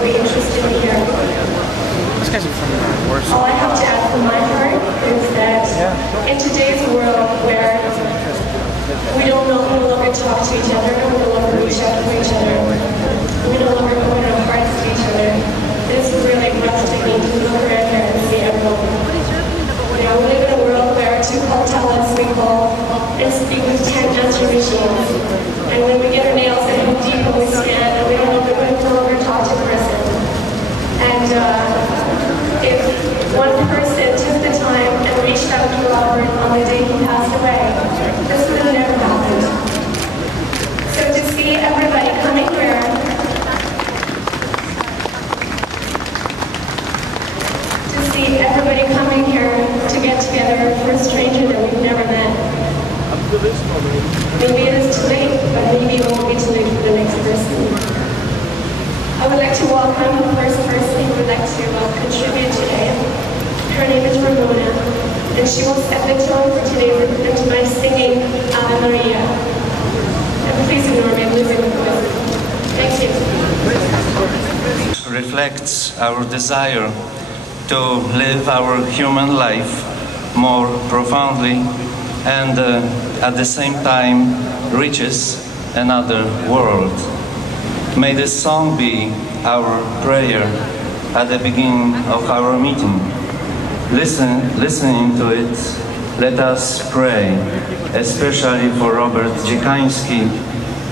will be interested in hearing. These guys are from Warsaw. All I have to add from my part is that in today's world where we don't no longer talk to each other, we no longer reach out to each other, we no longer open our hearts to each other, it is really breathtaking to look around here and see everyone. You know, we live in a world where to call talents we call and speak with 10 answer machines. And when we get our nails in Home Depot, we scan and we don't know we no longer talk to a person. And if one person took the time and reached out to Robert on the day he passed away, this would have never happened. So to see everybody coming here, to get together for a stranger that we've never met. Maybe it is too late, but maybe it won't be too late for the next person. I would like to welcome the first person who would like to contribute today. Her name is Ramona, and she will set the tone for today's event by singing Ave Maria. And please ignore me, I'm losing the voice. Thank you. Reflects our desire to live our human life more profoundly and at the same time reaches another world. May this song be our prayer at the beginning of our meeting. Listening to it, let us pray, especially for Robert Dziekanski,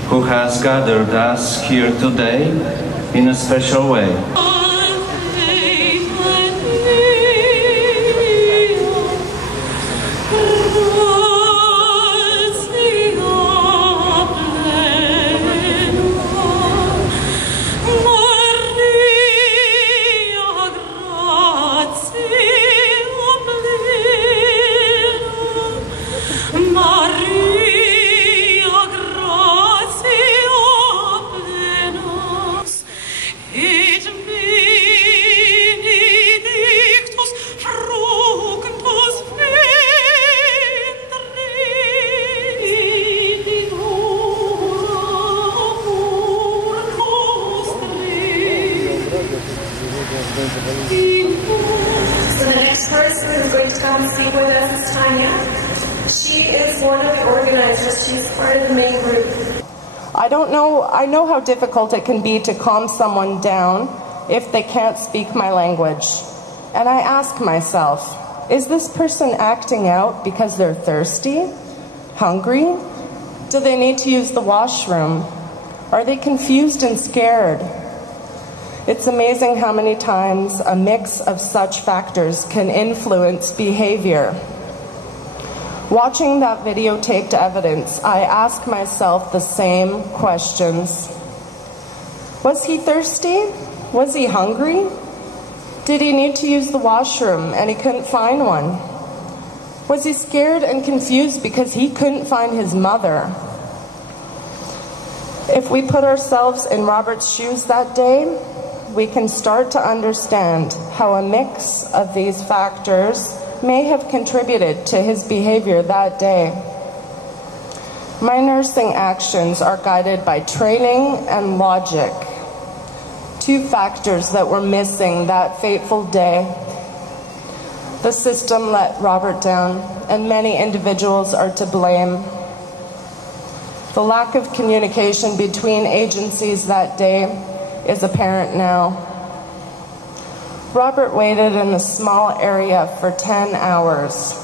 who has gathered us here today in a special way. So the next person who's going to come and sing with us is Tanya. She is one of the organizers. She's part of the main group. I know how difficult it can be to calm someone down if they can't speak my language. And I ask myself, is this person acting out because they're thirsty? Hungry? Do they need to use the washroom? Are they confused and scared? It's amazing how many times a mix of such factors can influence behavior. Watching that videotaped evidence, I ask myself the same questions. Was he thirsty? Was he hungry? Did he need to use the washroom and he couldn't find one? Was he scared and confused because he couldn't find his mother? If we put ourselves in Robert's shoes that day, we can start to understand how a mix of these factors may have contributed to his behavior that day. My nursing actions are guided by training and logic, two factors that were missing that fateful day. The system let Robert down, and many individuals are to blame. The lack of communication between agencies that day is apparent now. Robert waited in a small area for 10 hours.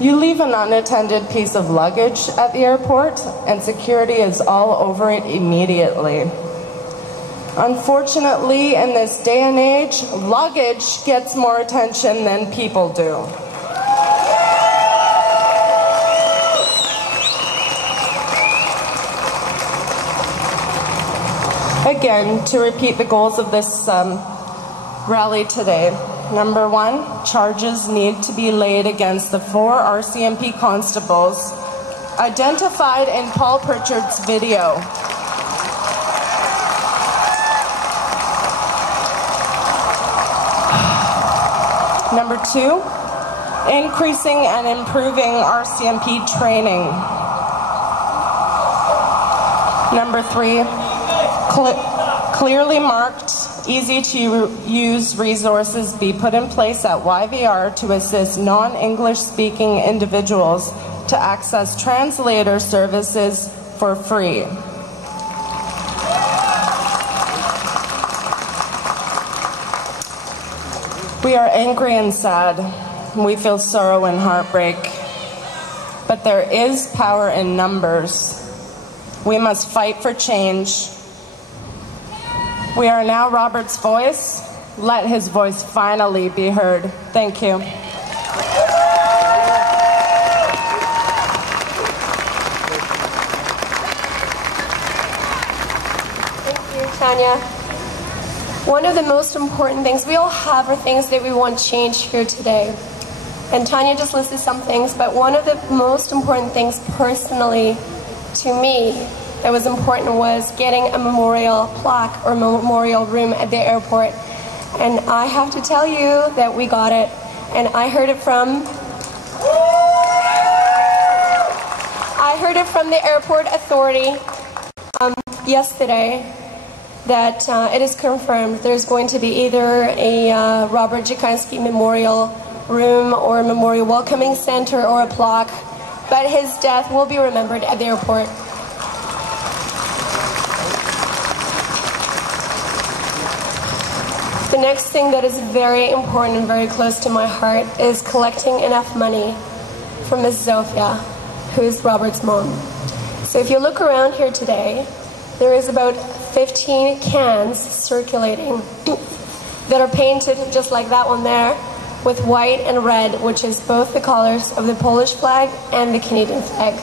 You leave an unattended piece of luggage at the airport and security is all over it immediately. Unfortunately, in this day and age, luggage gets more attention than people do. Again, to repeat the goals of this rally today. Number 1, charges need to be laid against the 4 RCMP constables identified in Paul Pritchard's video. Number 2, increasing and improving RCMP training. Number 3, clearly marked easy-to-use resources be put in place at YVR to assist non-English speaking individuals to access translator services for free. We are angry and sad. We feel sorrow and heartbreak. But there is power in numbers. We must fight for change. We are now Robert's voice. Let his voice finally be heard. Thank you. Thank you, Tanya. One of the most important things we all have are things that we want changed here today. And Tanya just listed some things, but one of the most important things personally to me that was important was getting a memorial plaque or memorial room at the airport. And I have to tell you that we got it. And I heard it from the airport authority yesterday that it is confirmed there's going to be either a Robert Dziekanski memorial room or a memorial welcoming center or a plaque, but his death will be remembered at the airport. The next thing that is very important and very close to my heart is collecting enough money for Miss Zofia, who is Robert's mom. So if you look around here today, there is about 15 cans circulating that are painted just like that one there, with white and red, which is both the colors of the Polish flag and the Canadian flag.